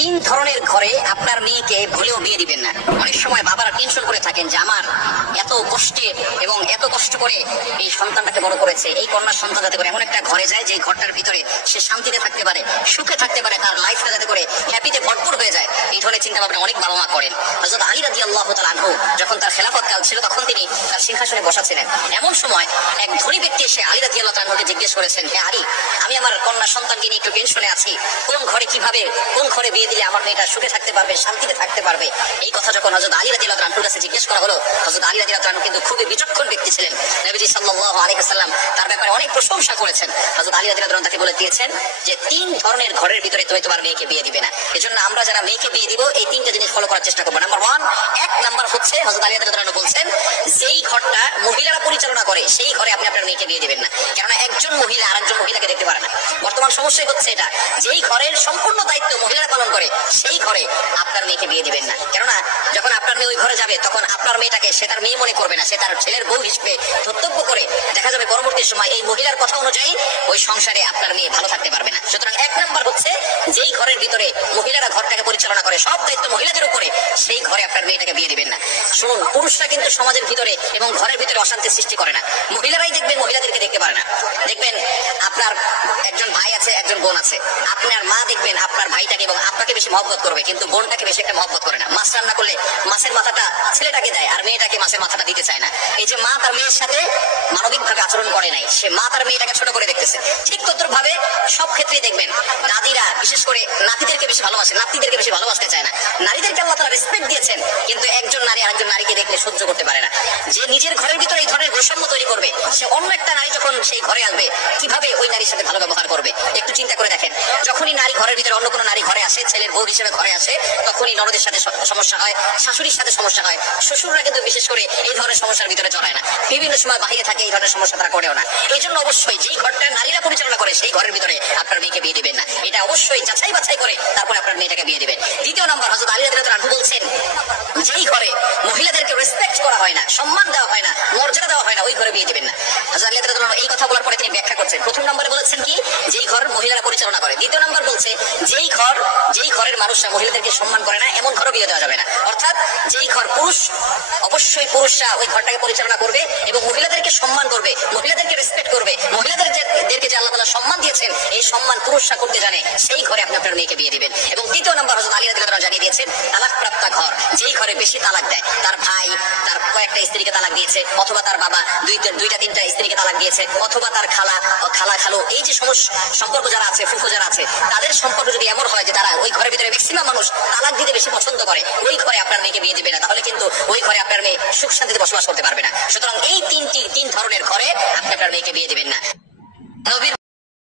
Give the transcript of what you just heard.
তিন ধরনের ঘরে আপনার মেয়েকে ভুলেও বিয়ে দিবেন না। অনেক সময় বাবারা টেনশন করে থাকেন যে আমার এত কষ্টে এবং এত কষ্ট করে এই সন্তানটাকে বড় করেছে, এই কন্যা সন্তান যাতে করে এমন একটা ঘরে যায় যে ঘরটার ভিতরে সে শান্তিতে থাকতে পারে, সুখে থাকতে পারে, তার লাইফটা যাতে করে হ্যাপিতে ভরপুর হয়ে যায়। এই ধরনের চিন্তা ভাবনা অনেক বাবা মা করেন। হযরত আলী রাদিয়াল্লাহু তাআলা আনহু যখন তার খেলাফত কাল ছিল তখন তিনি তার সিংহাসনে বসা ছিলেন। এমন সময় এক ধনী ব্যক্তি এসে আলী রাদিয়াল্লাহু তাআলা আনহুকে জিজ্ঞেস করেছেন, হে আলী, আমি আমার কন্যা সন্তানকে নিয়ে একটু টেনশনে আছি, কোন ঘরে কিভাবে কোন ঘরে বিয়ে দিলে আমার মেয়েটা সুখে থাকতে পারবে, শান্তিতে থাকতে পারবে। এই কথা যখন হযরত আলী রাদিয়াল্লাহু আনহুর কাছে জিজ্ঞেস করা হলো, হযরত আলী রাদিয়াল্লাহু আনহু কিন্তু খুবই বিচক্ষণ ব্যক্তি ছিলেন। নবীজি সাল্লাল্লাহু আলাইহি ওয়াসাল্লাম তার ব্যাপারে অনেক প্রশংসা করেছেন। হযরত আলী রাদিয়াল্লাহু আনহু তাকে বলে দিয়েছেন যে তিন ধরনের ঘরের ভিতরে তুমি তোমার মেয়েকে বিয়ে দিবে না। এজন্য আমরা যারা মেয়েকে বিয়ে দিব এই তিনটা জিনিস ফলো করার চেষ্টা করব। নাম্বার 1, এক নাম্বার হচ্ছে হযরত আলী রাদিয়াল্লাহু আনহু বলছেন যেই ঘরটা মহিলারা পরিচালনা করে সেই ঘরে আপনি আপনার মেয়েকে বিয়ে দিবেন না। কেননা একজন মহিলা আরেকজন মহিলাকে দেখতে পারে না। বর্তমান সমস্যা হচ্ছে এটা, যেই ঘরের সম্পূর্ণ দায়িত্ব মহিলারা পালন করে সেই ঘরে আপনার মেয়েকে বিয়ে দিবেন না। কেননা যখন আপনার মেয়ে ওই ঘরে যাবে তখন আপনার মেয়েটাকে সে তার মেয়ে মনে করবে না, সে তার ছেলের বউ হিসেবে ধর্তব্য করে দেখা যাবে পরবর্তী সময় এই মহিলার কথা অনুযায়ী ওই সংসারে আপনার মেয়ে ভালো থাকতে পারবে না। সুতরাং এক নাম্বার হচ্ছে যেই ঘরের ভিতরে মহিলারা ঘরটাকে পরিচালনা করে, সব দায়িত্ব মহিলাদের উপরে, সেই ঘরে আপনার মেয়েটাকে বিয়ে দিবেন না। শুনুন, পুরুষরা কিন্তু সমাজের ভিতরে এবং ঘরের ভিতরে অশান্তি সৃষ্টি করে না। মহিলারাই দেখবেন মহিলাদেরকে দেখতে পারে না। দেখবেন আপনার একজন ভাই আছে, একজন বোন আছে, আপনার মা দেখবেন আপনার ভাইটাকে এবং আপনাকে বেশি মহব্বত করবে, কিন্তু বোনটাকে বেশি একটা মহব্বত করে না। মাছ রান্না করলে মাছের মাথাটা ছেলেটাকে দেয় আর মেয়েটাকে মাছের মাথাটা দিতে চায় না। এই যে মা তার মেয়ের সাথে মানবিক ভাবে আচরণ করে নাই, সে মা তার মেয়েটাকে ছোট করে দেখতেছে। ঠিক তদ্রুপ ভাবে সব ক্ষেত্রেই দেখবেন দাদিরা বিশেষ করে নাতিদেরকে বেশি ভালোবাসে, নাতিদেরকে বেশি ভালোবাসতে চায় না। নারীদেরকে আল্লাহ তাআলা রেসপেক্ট দিয়েছেন, কিন্তু একজন নারী আরেকজন নারীকে দেখলে সহ্য করতে পারে না। যে নিজের ঘরের ভিতরে এই ধরনের বৈষম্য তৈরি করবে, সে অন্য একটা নারী যখন সেই ঘরে আসবে কিভাবে ওই নারীর সাথে ভালো ব্যবহার করবে একটু চিন্তা করে দেখেন। যখনই নারী ঘরের ভিতরে অন্য কোনো নারী ঘরে আসে, ছেলের বউ হিসেবে ঘরে আসে, তখনই ননদের সাথে সমস্যা হয়, শাশুড়ির সাথে সমস্যা হয়। শ্বশুররা কিন্তু বিশেষ করে এই ধরনের সমস্যার ভিতরে জড়ায় না, বিভিন্ন সময় বাহিরে থাকে, এই ধরনের সমস্যা তারা করেও না। এই জন্য অবশ্যই যেই ঘরটা নারীরা পরিচালনা করে সেই ঘরের ভিতরে আপনার মেয়েকে বিয়ে দিবেন না। এটা অবশ্যই যাচাই বাছাই করে তারপরে আপনার মেয়েটাকে বিয়ে দিবেন। দ্বিতীয় নাম্বার, হযরত আলী রাদিয়াল্লাহু আনহু বলছেন যেই ঘরে মহিলাদেরকে রেসপেক্ট করা হয় না, সম্মান দেওয়া হয় না, মর্যাদা দেওয়া হয় না, ওই ঘরে বিয়ে দিবেন না। হযরত আলী রাদিয়াল্লাহু আনহু এই কথা বলার পরে তিনি ব্যাখ্যা করছেন। প্রথম নম্বরে বলেছেন কি, যেই ঘর মহিলারা পরিচালনা করে। দ্বিতীয় নম্বর বলছে যেই ঘরের মানুষরা মহিলাদেরকে সম্মান করে না এমন ঘরও বিয়ে দেওয়া যাবে না। অর্থাৎ যেই ঘর পুরুষ, অবশ্যই পুরুষরা ওই ঘরটাকে পরিচালনা করবে এবং মহিলাদেরকে সম্মান করবে, মহিলাদেরকে রেসপেক্ট করবে, মহিলাদেরকে যে আল্লাহ তাআলা সম্মান দিয়েছেন এই সম্মান পুরুষরা করতে জানে, সেই ঘরে আপনি আপনার মেয়েকে বিয়ে দিবেন। এবং তৃতীয় নম্বর, হযরত আলী রাদিয়াল্লাহু আনহু জানিয়ে দিয়েছেন তালাক প্রাপ্ত ঘর, যেই ঘরে বেশি তালাক দেয়, তার ভাই তার কয়েকটা স্ত্রীকে তালাক দিয়েছে, অথবা তার বাবা দুইটা তিনটা স্ত্রীকে তালাক দিয়েছে, অথবা তার খালো, এই যে সম্পর্ক যারা আছে, ফুফু যারা আছে, তাদের সম্পর্ক যদি এমন হয় যে তারা ওই ঘরের ভিতরে ম্যাক্সিমাম মানুষ তালাক দিতে বেশি পছন্দ করে, ওই ঘরে আপনার মেয়েকে বিয়ে দিবে না। তাহলে কিন্তু ওই ঘরে আপনার মেয়ে সুখ শান্তিতে বসবাস করতে পারবে না। সুতরাং এই তিন ধরনের ঘরে আপনি আপনার মেয়েকে বিয়ে দিবেন না। নবীর